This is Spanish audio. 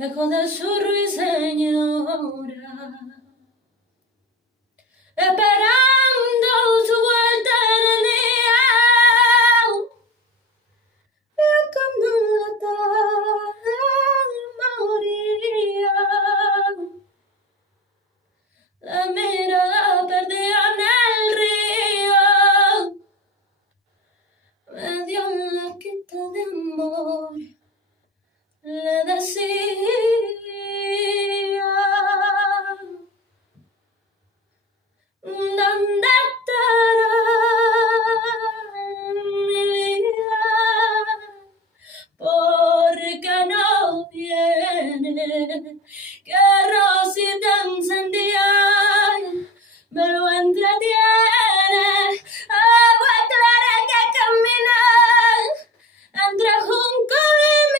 lejos de su ruiseñora, esperando su vuelta en el día, y cuando la tarde moría, la mirada perdida en el río, me dio la quita de amor, le decía.